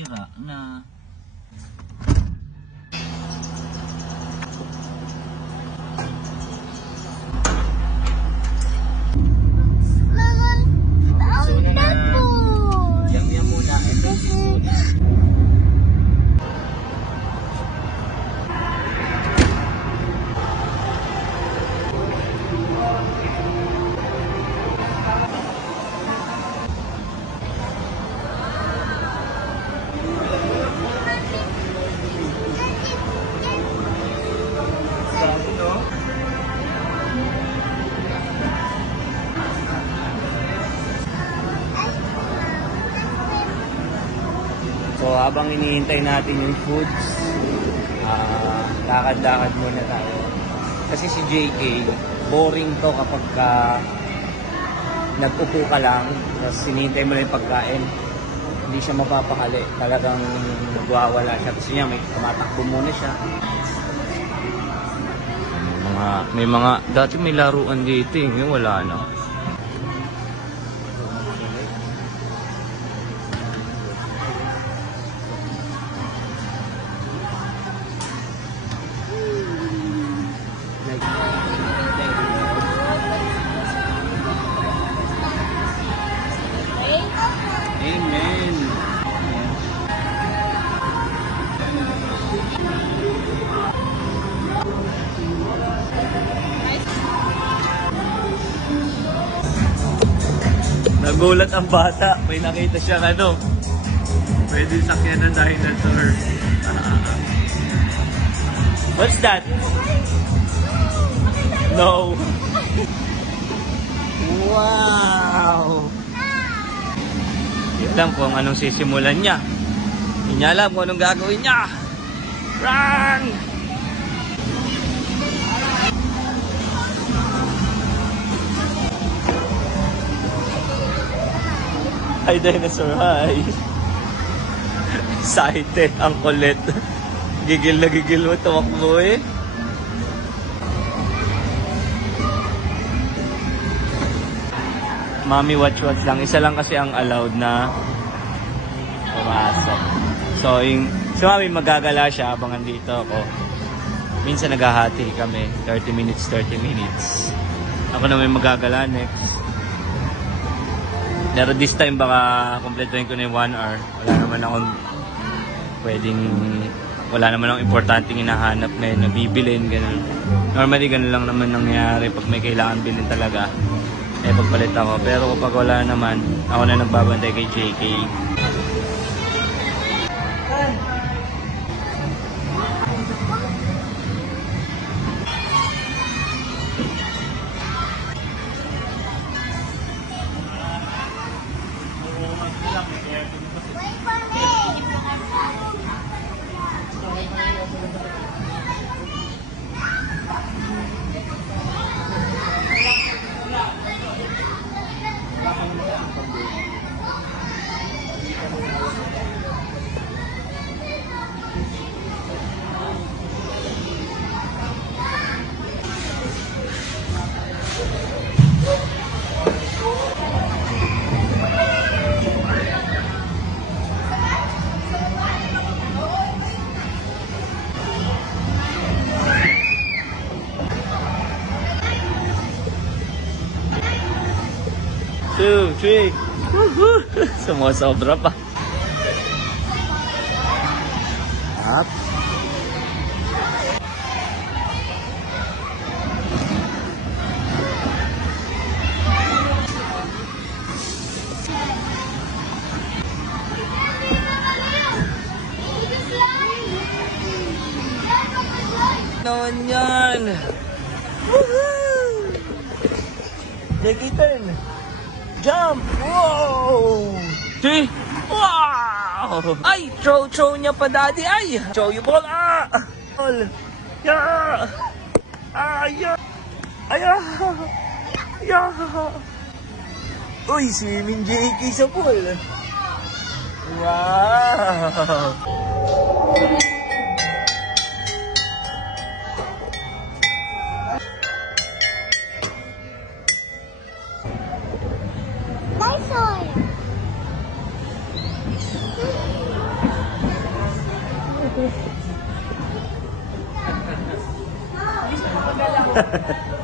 sira na. Yam muna. So habang hinihintay natin yung foods, lakad-lakad muna tayo. Kasi si JK, boring to kapag nag-upo ka lang, tapos hinihintay mo lang yung pagkain. Hindi siya mapapakali. Talagang nagwawala siya. Gusto niya, may tumatakbo muna siya. May mga, dati may laruan dito eh, yung wala na. Amen. Nagulat ang bata. May nakita siyang ano. Pwede sakyan ng dinosaur. What's that? No. Wow. Hindi alam kung anong sisimulan niya. Hindi niya alam kung anong gagawin niya. Run! Hi, dinosaur. Hi. Excited. Ang kulit. Gigil na gigil mo. Tumakbo eh. Mami watch lang. Isa lang kasi ang allowed na pumasok. So, si Mami magagala siya habang andito ako. Minsan naghahati kami. 30 minutes, 30 minutes. Ako na may magagala next. Pero this time baka kumpletuhin ko na yung 1 hour. Wala naman akong importanteng hinahanap na bibilin, ganun. Normally ganun lang naman nangyayari pag may kailangan bilhin talaga. Pagpalit ako. Pero kapag wala naman, ako na nagbabantay kay JK. Two, three. Sumusobra pa. Up. Naman yan. Woohoo! Jackie turn. Jump! Wow! See? Wow! Ay! Throw niya pa, daddy! Ay! Throw yung ball! Ah! Ball! Yeah! Ah! Yeah! Ay! Yeah! Uy! Swimming JK sa pool! Wow! Magalang.